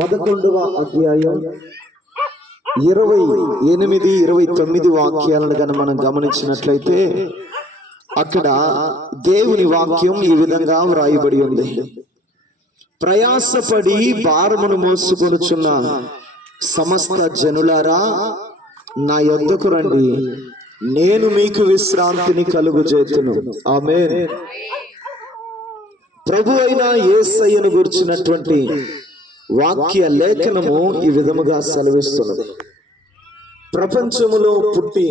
11వ అధ్యాయం 28, 29 వాక్యాలను కనుక మనం గమనించినట్లయితే అక్కడ దేవుని వాక్యం ఈ విధంగా వ్రాయబడి ఉంది. ప్రయాసపడి భారమును మోసుకొనుచున్న సమస్త జనులారా, నా యొద్దకు రండి, నేను మీకు విశ్రాంతిని కలుగజేతును. ఆమేన్. ప్రభు అయిన యేసయ్యను గురించినటువంటి వాక్య లేఖనము ఈ విధముగా సెలవిస్తున్నది. ప్రపంచములో పుట్టి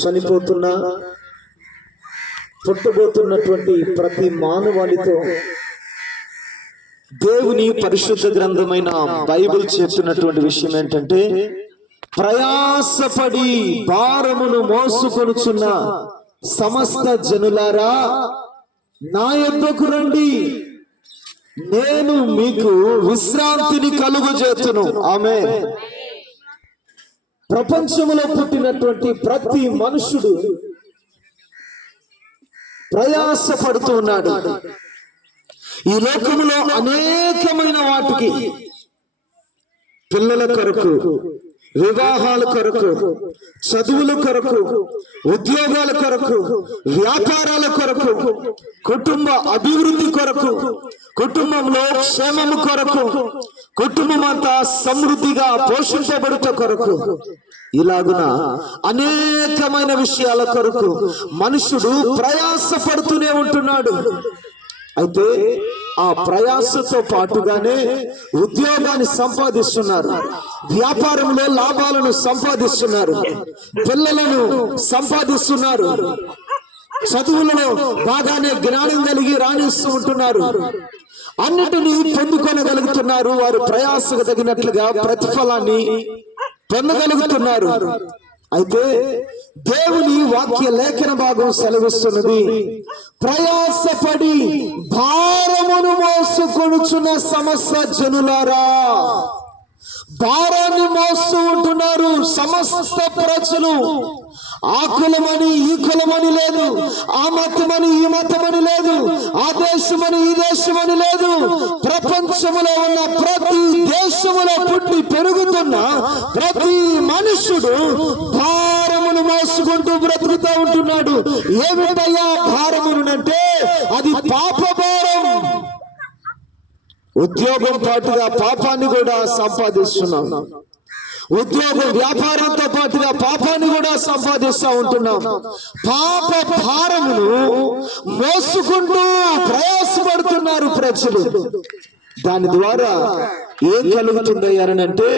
చనిపోతున్న, పుట్టబోతున్నటువంటి ప్రతి మానవాళితో దేవుని పరిశుద్ధ గ్రంథమైన బైబిల్ చెప్తున్నటువంటి విషయం ఏంటంటే, ప్రయాసపడి భారమును మోసుకొనుచున్న సమస్త జనులారా, నా యొద్దకు రండి, నేను మీకు విశ్రాంతిని కలుగజేతును. ఆమేన్. ప్రపంచంలో పుట్టినటువంటి ప్రతి మనుషుడు ప్రయాసపడుతూ ఉన్నాడు. ఈ లోకములో అనేకమైన వాటికి, పిల్లల కొరకు, వివాహాల కొరకు, చదువుల కొరకు, ఉద్యోగాల కొరకు, వ్యాపారాల కొరకు, కుటుంబ అభివృద్ధి కొరకు, కుటుంబంలో క్షేమము కొరకు, కుటుంబం అంతా సమృద్ధిగా పోషించబడుట కొరకు, ఇలాగున అనేకమైన విషయాల కొరకు మనుషుడు ప్రయాసపడుతూనే ఉంటున్నాడు. అయితే ఆ ప్రయాసతో పాటుగానే ఉద్యోగాన్ని సంపాదిస్తున్నారు, వ్యాపారంలో లాభాలను సంపాదిస్తున్నారు, పిల్లలను సంపాదిస్తున్నారు, చదువులలో బాగానే జ్ఞానం కలిగి రాణిస్తూ ఉంటున్నారు, అన్నిటినీ పొందుకోగలుగుతున్నారు. వారు ప్రయాసకు తగినట్లుగా ప్రతిఫలాన్ని పొందగలుగుతున్నారు. అయితే దేవుని వాక్య లేఖన భాగం సెలవిస్తున్నది, ప్రయాసపడి భారమును మోసుకొనుచున్న సమస్త జనులారా. భారాన్ని మోస్తూ ఉంటున్నారు సమస్త ప్రజలు. ఆ కులమని ఈ కులమని లేదు, ఆ మతమని ఈ మతమని లేదు, ఆ దేశమని ఈ దేశమని లేదు. ప్రపంచములో ఉన్న ప్రతి దేశములో పుట్టి పెరుగుతున్న ప్రతి మనుషుడు భారమును మోసుకుంటూ బ్రతుకుతూ ఉంటున్నాడు. ఏమిటయ్యా భారమునంటే అది పాప భారం. ఉద్యోగం పాటుగా పాపాన్ని కూడా సంపాదిస్తున్నాం, ఉద్యోగం వ్యాపారంతో పాటుగా పాపాన్ని కూడా సంపాదిస్తూ ఉంటున్నాం. పాప భారమును మోసుకుంటూ ప్రయాసపడుతున్నారు ప్రజలు. దాని ద్వారా ఏం కలుగుతుందయ్యారంటే,